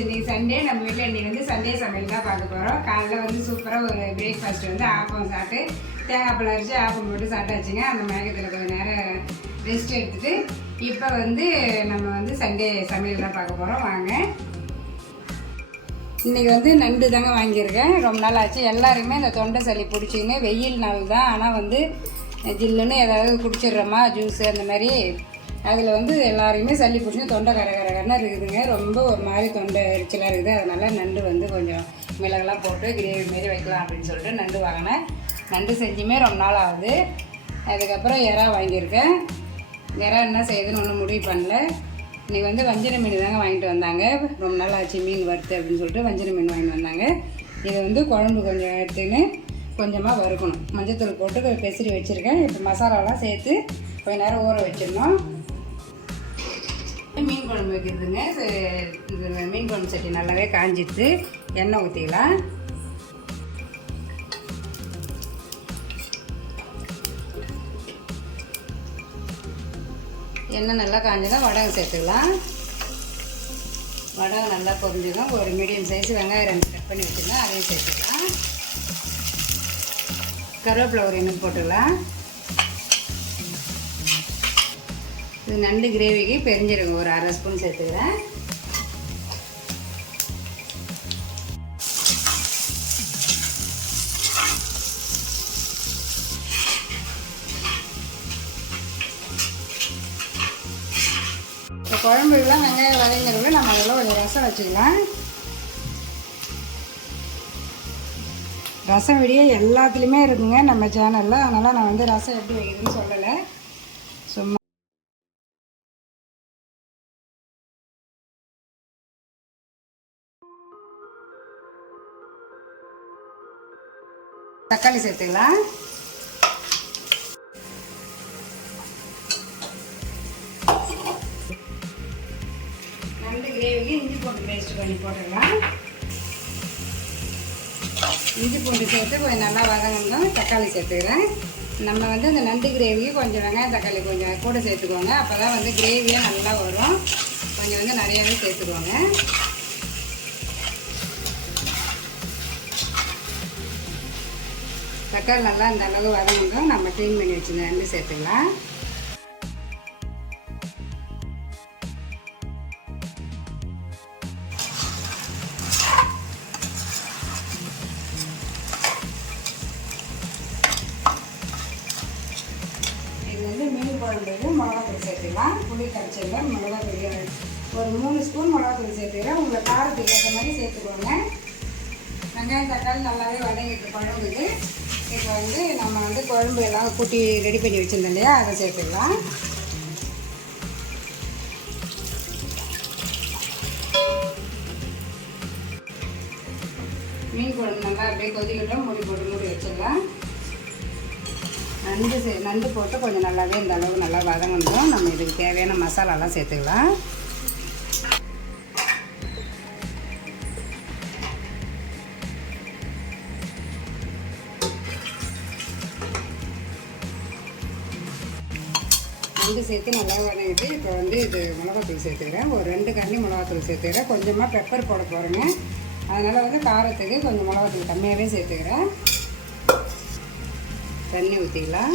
இன்றைக்கி சண்டே நம்ம வீட்டில் இன்னைக்கு வந்து சண்டே சமையல் தான் பார்க்க போகிறோம் காலைல வந்து சூப்பராக ஒரு பிரேக்ஃபாஸ்ட் வந்து ஆப்பம் சாப்பிட்டு தேங்காய் பழம் அரிச்சு ஆப்பம் போட்டு சாப்பிட்டாச்சுங்க அந்த மயக்கத்தில் கொஞ்சம் நேரம் ரெஸ்ட் எடுத்துட்டு இப்போ வந்து நம்ம வந்து சண்டே சமையல் தான் பார்க்க போகிறோம் வாங்க. இன்றைக்கி வந்து நண்டு தாங்க வாங்கியிருக்கேன். ரொம்ப நாள் ஆச்சு. எல்லாருமே இந்த தொண்டை சளி பிடிச்சின்னு வெயில் நாள் தான் ஆனால் வந்து ஜில்லுன்னு ஏதாவது குடிச்சிடுறோமா? ஜூஸு அந்த மாதிரி அதில் வந்து எல்லாரையுமே சளி பிடிச்சி தொண்டை கர கரகரன்னு இருக்குதுங்க. ரொம்ப ஒரு மாதிரி தொண்டை எரிச்சலாக இருக்குது. அதனால் நண்டு வந்து கொஞ்சம் மிளகெல்லாம் போட்டு கிரேவி மாரி வைக்கலாம் அப்படின்னு சொல்லிட்டு நண்டு வாங்கினேன். நண்டு செஞ்சுமே ரொம்ப நாள் ஆகுது. அதுக்கப்புறம் இறா வாங்கியிருக்கேன். இறா என்ன செய்யுதுன்னு ஒன்றும் முடிவு பண்ணல. இன்றைக்கி வந்து வஞ்சர மீன் தாங்க வாங்கிட்டு வந்தாங்க. ரொம்ப நாள் ஆச்சு மீன் வறுத்து அப்படின்னு சொல்லிட்டு வஞ்சர மீன் வாங்கிட்டு வந்தாங்க. இதை வந்து குழம்பு கொஞ்சம் எடுத்துன்னு கொஞ்சமாக வறுக்கணும். மஞ்சத்தூள் போட்டு கொஞ்சம் பெசரி வச்சுருக்கேன். இப்போ மசாலாலாம் சேர்த்து கொஞ்ச நேரம் ஊற வச்சிடணும். மீன் குழம்பு வைக்கிறதுங்க. இது மீன் குழம்பு சட்டி நல்லாவே காஞ்சிடுது எண்ணெய் ஊற்றிக்கலாம் எண்ணெய் நல்லா காஞ்சதான் வடகம் சேர்த்துக்கலாம் வடகம் நல்லா பொரிஞ்சுக்கும் ஒரு மீடியம் சைஸ் வெங்காயம் ரெண்டு கட் பண்ணி வச்சுருந்தேன். அதையும் சேர்த்துக்கலாம். கருவேப்பிலை ஒரு எண்ணெய் போட்டுக்கலாம் இது நண்டு கிரேவிக்கு பெரிஞ்சிருங்க ஒரு அரை ஸ்பூன் சேர்த்துக்கிறேன். இப்போ குழம்புக்கெல்லாம் வெங்காயம் வதங்கிறதுல நம்ம அதெல்லாம் கொஞ்சம் ரசம் வச்சுக்கலாம். ரசம் விடிய எல்லாத்துலேயுமே இருக்குங்க நம்ம சேனலில் அதனால் நான் வந்து ரசம் எப்படி வைக்கிறதுன்னு சொல்லலை. தக்காளி சேர்த்துக்கலாம் நண்டு கிரேவிக்கு இஞ்சி பூண்டு பேஸ்ட் பண்ணி போட்டுடலாம் இஞ்சி பூண்டு சேர்த்து கொஞ்சம் நல்லா வதங்கணும் தக்காளி சேர்த்துக்கிறேன். நம்ம வந்து இந்த நண்டு கிரேவிக்கு கொஞ்சம் வெங்காயம் தக்காளி கொஞ்சம் கூட சேர்த்துக்கோங்க. அப்போ தான் வந்து கிரேவியாக நல்லா வரும். கொஞ்சம் வந்து நிறையாவே சேர்த்துக்கோங்க. தக்காளி நல்லா இந்த அளவு வதங்கணும் நம்ம க்ளீன் பண்ணி வச்சுருந்த நண்டு சேர்த்துக்கலாம் இது வந்து மீன் குழம்புக்கு மிளகாத்தூள் சேர்த்துக்கலாம். புளி கரைச்சல்ல மிளகாத்தூள் ஒரு மூணு ஸ்பூன் மிளகாத்தூள் சேர்த்துக்கிறேன். உங்களை காரத்துக்கு ஏற்ற மாதிரி சேர்த்துக்கோங்க. வெங்காயம் தக்காளி நல்லாவே வதங்கிட்டு பழகுது. இப்போ வந்து நம்ம வந்து குழம்பு எல்லாம் கூட்டி ரெடி பண்ணி வச்சுருந்தோம் இல்லையா? அதை சேர்த்துக்கலாம் மீன் குழம்பு நல்லா அப்படியே கொதிக்கட்டும் மூடி போட்டு மூடி வச்சிடலாம். நண்டு சே நண்டு போட்டு கொஞ்சம் நல்லாவே இந்த அளவு நல்லா வதங்கணும் நம்ம இதுக்கு தேவையான மசாலாலாம் சேர்த்துக்கலாம். நண்டு சேர்த்து நல்லா வதங்கிட்டு இப்போ வந்து இது மிளகாத்தூள் சேர்த்துக்கிறேன். ஒரு ரெண்டு கண்ணி மிளகாத்தூள் சேர்த்துக்கிறேன். கொஞ்சமாக பெப்பர் போட போகிறேங்க அதனால் வந்து காரத்துக்கு கொஞ்சம் மிளகாத்தூள் கம்மியாகவே சேர்த்துக்கிறேன். தண்ணி ஊற்றிக்கலாம்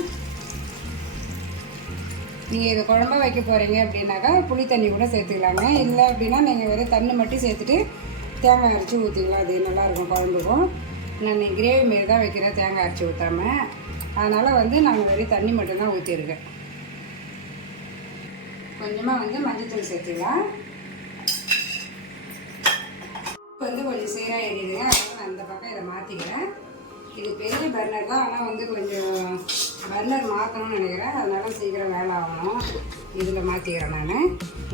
நீங்கள் இது குழம்பா வைக்க போகிறீங்க அப்படின்னாக்கா புளி தண்ணி கூட சேர்த்துக்கலாங்க. இல்லை அப்படின்னா நீங்கள் வெறும் தண்ணி மட்டும் சேர்த்துட்டு தேங்காய் அரைச்சி ஊற்றிக்கலாம் அது நல்லாயிருக்கும் குழம்புக்கும். நான் கிரேவி மாரி தான் வைக்கிறேன் தேங்காய் அரைச்சி ஊற்றாமல் அதனால் வந்து நான் வெறும் தண்ணி மட்டும்தான் ஊற்றிருக்கேன் கொஞ்சமாக வந்து மஞ்சத்தூள் சேர்த்துக்கலாம் இப்போ வந்து கொஞ்சம் சீராக எரியுதுங்க அதனால் நான் அந்த பக்கம் இதை மாற்றிக்கிறேன் இது பெரிய பர்னர் தான். ஆனால் வந்து கொஞ்சம் பர்னர் மாற்றணும்னு நினைக்கிறேன். அதனால சீக்கிரம் வேலை ஆகணும் இதில் மாற்றிக்கிறேன் நான்.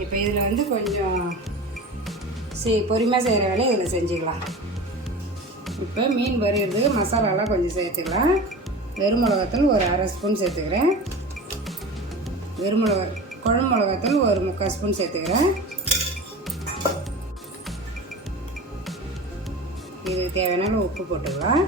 இப்போ இதில் வந்து கொஞ்சம் சீ பொறுமையாக செய்கிற வேலையை இதில் செஞ்சுக்கலாம். இப்போ மீன் வறுக்கிறதுக்கு மசாலாலாம் கொஞ்சம் சேர்த்துக்கலாம். வெறும் மிளகாத்தூள் ஒரு அரை ஸ்பூன் சேர்த்துக்கிறேன். வெறும் மிளகா குழம்பு மிளகாத்தூள் ஒரு முக்கால் ஸ்பூன் சேர்த்துக்கிறேன். இது தேவையான உப்பு போட்டுக்கலாம்.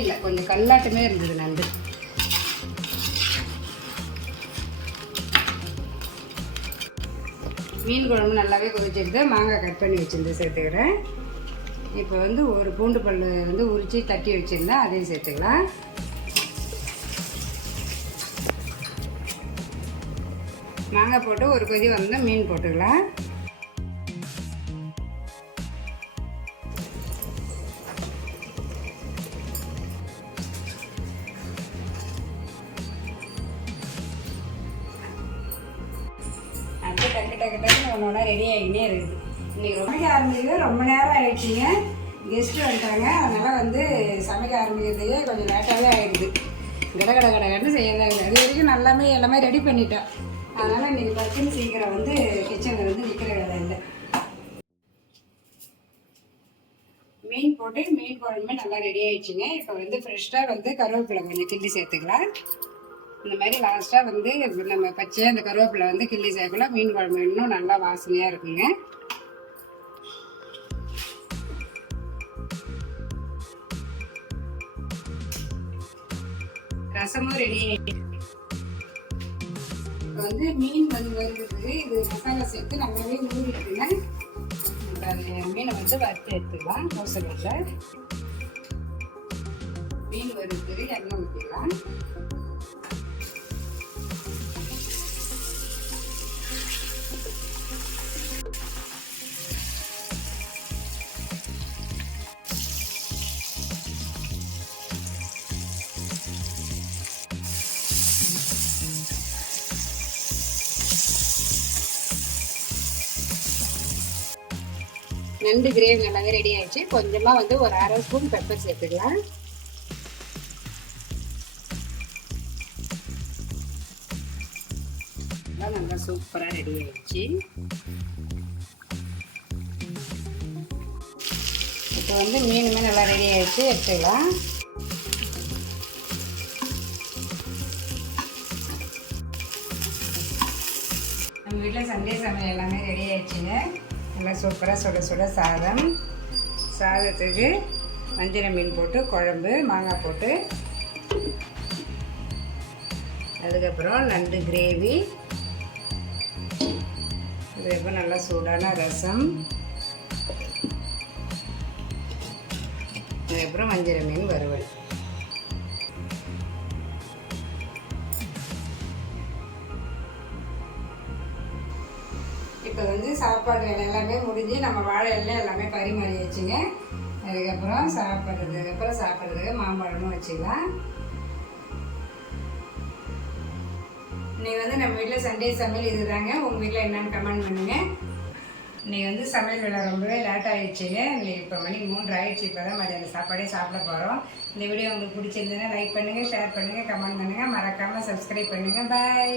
இல்லை. கொஞ்சம் கல்லாட்டமே இருந்தது நண்டு. மீன் குழம்பு நல்லாவே கொதிச்சிருது. மாங்காய் கட் பண்ணி வச்சுருந்து சேர்த்துக்கிறேன். இப்போ வந்து ஒரு பூண்டு பல் வந்து உரித்து தட்டி வச்சுருந்தேன் அதையும் சேர்த்துக்கலாம். மாங்காய் போட்டு ஒரு கொதி வந்தால் மீன் போட்டுக்கலாம். டக்கு டக்கு ஒன்று ஒன்றா ரெடி ஆகினே இருக்குது இன்றைக்கி சமைக்க ஆரம்பிக்கிறது ரொம்ப நேரம் ஆகிடுச்சிங்க கெஸ்ட்டு வந்துட்டாங்க. அதனால் வந்து சமைக்க ஆரம்பிக்கிறதையே கொஞ்சம் லேட்டாகவே ஆகிடுது கட கட கட கடன்னு செய்யறதாக இல்லை. அது வரைக்கும் நல்லாமே எல்லாமே ரெடி பண்ணிட்டோம் அதனால் இன்றைக்கி பச்சுன்னு சீக்கிரம் வந்து கிச்சனில் வந்து நிற்கிற வேலை இல்லை. மீன் போட்டு மீன் குழம்பு நல்லா ரெடி ஆயிடுச்சுங்க. இப்போ வந்து ஃப்ரெஷ்ஷாக வந்து கருவேப்பிலை கொஞ்சம் கிள்ளி சேர்த்துக்கலாம். இந்த மாதிரி லாஸ்ட்டாக வந்து நம்ம பச்சையாக இந்த கருவேப்பிலை வந்து கிள்ளி சேர்க்கல மீன் குழம்பு இன்னும் நல்லா வாசனையாக இருக்குங்க. ரசமும் ரெடி இப்போ வந்து மீன் வந்து வருகிறது இது மசாலா சேர்த்து நல்லாவே ஊறிட்டுங்க மீனை வந்து வறுத்து எடுத்துக்கலாம். கோசலில் மீன் வருது. எண்ணெய் ஊற்றிக்கலாம் நண்டு கிரேவி நல்லாவே ரெடி ஆயிடுச்சு. கொஞ்சமாக வந்து ஒரு அரை ஸ்பூன் பெப்பர் சேர்த்துக்கலாம். நல்லா சூப்பராக ரெடி ஆயிடுச்சு. இப்போ வந்து மீனுமே நல்லா ரெடி ஆயிடுச்சு. எடுத்துக்கலாம். நம்ம வீட்டில் சண்டே சமையல் எல்லாமே ரெடி ஆயிடுச்சுங்க. நல்லா சூப்பராக சுட சுட சாதம். சாதத்துக்கு வஞ்சிர மீன் போட்டு குழம்பு மாங்காய் போட்டு. அதுக்கப்புறம் நண்டு கிரேவி. அதுக்கப்புறம் நல்லா சூடான ரசம். அதுக்கப்புறம் வஞ்சிர மீன் வறுவல். இப்போ வந்து சாப்பாடு வேலை எல்லாமே முடிஞ்சு நம்ம வாழை எல்லாம் எல்லாமே பரிமாறியாச்சுங்க அதுக்கப்புறம் சாப்பிட்றதுக்கு அப்புறம் சாப்பிட்றதுக்கு மாம்பழமும் வச்சுக்கலாம். இன்றைக்கி வந்து நம்ம வீட்டில் சண்டே சமையல் இதுதாங்க. உங்கள் வீட்டில் என்னன்னு கமெண்ட் பண்ணுங்கள் இன்றைக்கி வந்து சமையல் வேலை ரொம்பவே லேட் ஆகிடுச்சிங்க இன்றைக்கி இப்போ மணி மூன்று ஆயிடுச்சு. இப்போ தான் மதியானம் சாப்பாடே சாப்பிட போகிறோம் இந்த வீடியோ உங்களுக்கு பிடிச்சிருந்ததுன்னா லைக் பண்ணுங்கள் ஷேர் பண்ணுங்கள் கமெண்ட் பண்ணுங்கள் மறக்காமல் சப்ஸ்கிரைப் பண்ணுங்கள் பாய்